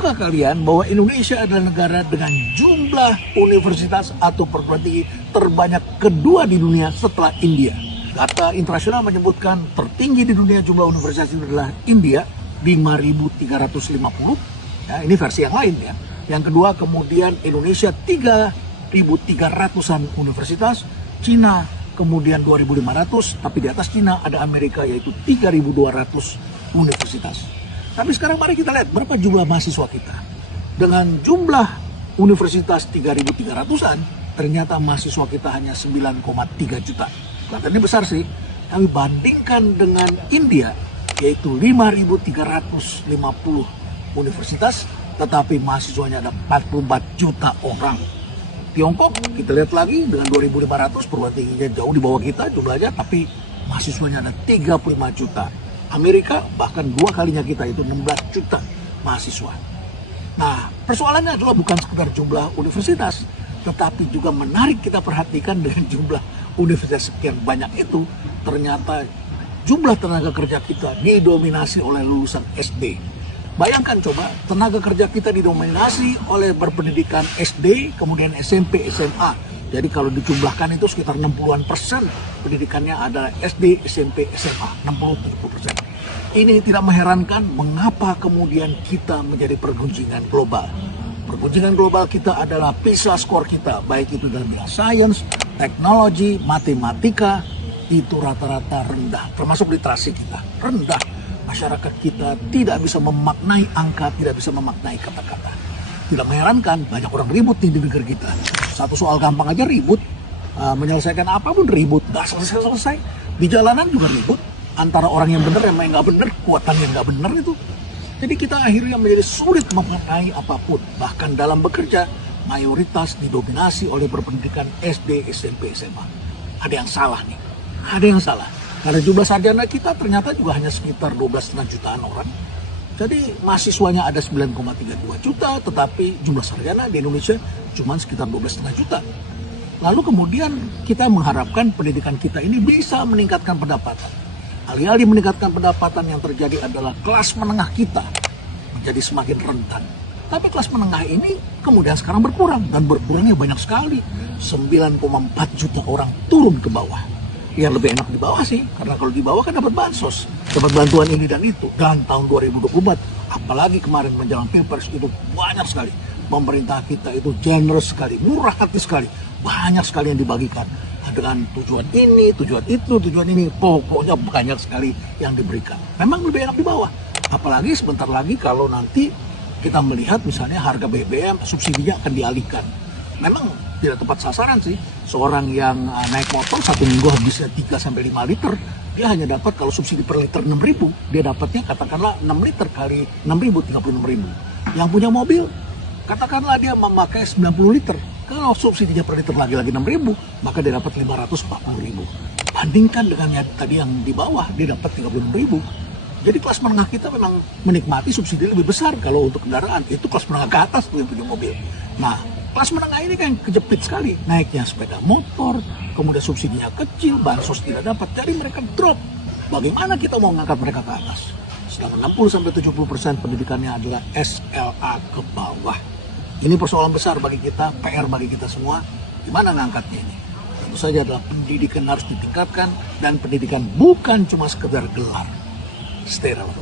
Tahukah kalian bahwa Indonesia adalah negara dengan jumlah universitas atau perguruan tinggi terbanyak kedua di dunia setelah India? Data internasional menyebutkan tertinggi di dunia jumlah universitas itu adalah India, 5.350. Ya, ini versi yang lain ya. Yang kedua kemudian Indonesia 3.300-an universitas, Cina kemudian 2.500, tapi di atas Cina ada Amerika yaitu 3.200 universitas. Tapi sekarang mari kita lihat berapa jumlah mahasiswa kita. Dengan jumlah universitas 3.300-an, ternyata mahasiswa kita hanya 9,3 juta. Kelihatannya besar sih, tapi bandingkan dengan India, yaitu 5.350 universitas, tetapi mahasiswanya ada 44 juta orang. Tiongkok, kita lihat lagi, dengan 2.500, perguruan tingginya jauh di bawah kita jumlahnya, tapi mahasiswanya ada 35 juta. Amerika bahkan 2 kalinya kita, itu 16 juta mahasiswa. Nah, persoalannya adalah bukan sekedar jumlah universitas, tetapi juga menarik kita perhatikan dengan jumlah universitas sekian banyak itu, ternyata jumlah tenaga kerja kita didominasi oleh lulusan SD. Bayangkan coba, tenaga kerja kita didominasi oleh berpendidikan SD, kemudian SMP, SMA. Jadi kalau dijumlahkan itu sekitar 60-an persen pendidikannya adalah SD, SMP, SMA, 60-70%. Ini tidak mengherankan mengapa kemudian kita menjadi pergunjingan global. Pergunjingan global kita adalah PISA skor kita, baik itu dalam bidang sains, teknologi, matematika, itu rata-rata rendah, termasuk literasi kita, rendah. Masyarakat kita tidak bisa memaknai angka, tidak bisa memaknai kata-kata. Tidak mengherankan banyak orang ribut di negeri kita. Satu soal gampang aja ribut, menyelesaikan apapun ribut, nggak selesai-selesai. Di jalanan juga ribut, antara orang yang benar yang nggak benar, kuatan yang nggak benar itu. Jadi kita akhirnya menjadi sulit memaknai apapun. Bahkan dalam bekerja, mayoritas didominasi oleh berpendidikan SD, SMP, SMA. Ada yang salah nih, ada yang salah. Karena jumlah sarjana kita ternyata juga hanya sekitar 12,5 jutaan orang. Jadi mahasiswanya ada 9,32 juta, tetapi jumlah sarjana di Indonesia cuma sekitar 12,5 juta. Lalu kemudian kita mengharapkan pendidikan kita ini bisa meningkatkan pendapatan. Alih-alih meningkatkan pendapatan, yang terjadi adalah kelas menengah kita menjadi semakin rentan. Tapi kelas menengah ini kemudian sekarang berkurang, dan berkurangnya banyak sekali. 9,4 juta orang turun ke bawah. Yang lebih enak di bawah sih, karena kalau di bawah kan dapat bansos, dapat bantuan ini dan itu. Dan tahun 2024, apalagi kemarin menjelang Pilpres, itu banyak sekali. Pemerintah kita itu generous sekali, murah hati sekali, banyak sekali yang dibagikan. Dengan tujuan ini, tujuan itu, tujuan ini, pokoknya banyak sekali yang diberikan. Memang lebih enak di bawah. Apalagi sebentar lagi kalau nanti kita melihat misalnya harga BBM, subsidinya akan dialihkan. Memang tidak tepat sasaran sih. Seorang yang naik motor 1 minggu habisnya 3-5 liter, dia hanya dapat kalau subsidi per liter 6.000, dia dapatnya katakanlah 6 liter kali 6.000, 36.000. Yang punya mobil, katakanlah dia memakai 90 liter, kalau subsidinya per liter lagi-lagi 6.000, maka dia dapat 540.000. Bandingkan dengan yang tadi yang di bawah, dia dapat 36.000. Jadi kelas menengah kita memang menikmati subsidi lebih besar kalau untuk kendaraan. Itu kelas menengah ke atas tuh yang punya mobil. Nah, kelas menengah ini kan kejepit sekali. Naiknya sepeda motor, kemudian subsidinya kecil, bansos tidak dapat. Jadi mereka drop. Bagaimana kita mau mengangkat mereka ke atas? Sedangkan 60-70% pendidikannya adalah SLA ke bawah. Ini persoalan besar bagi kita, PR bagi kita semua. Gimana ngangkatnya ini? Tentu saja adalah pendidikan harus ditingkatkan, dan pendidikan bukan cuma sekedar gelar. Stay relevant.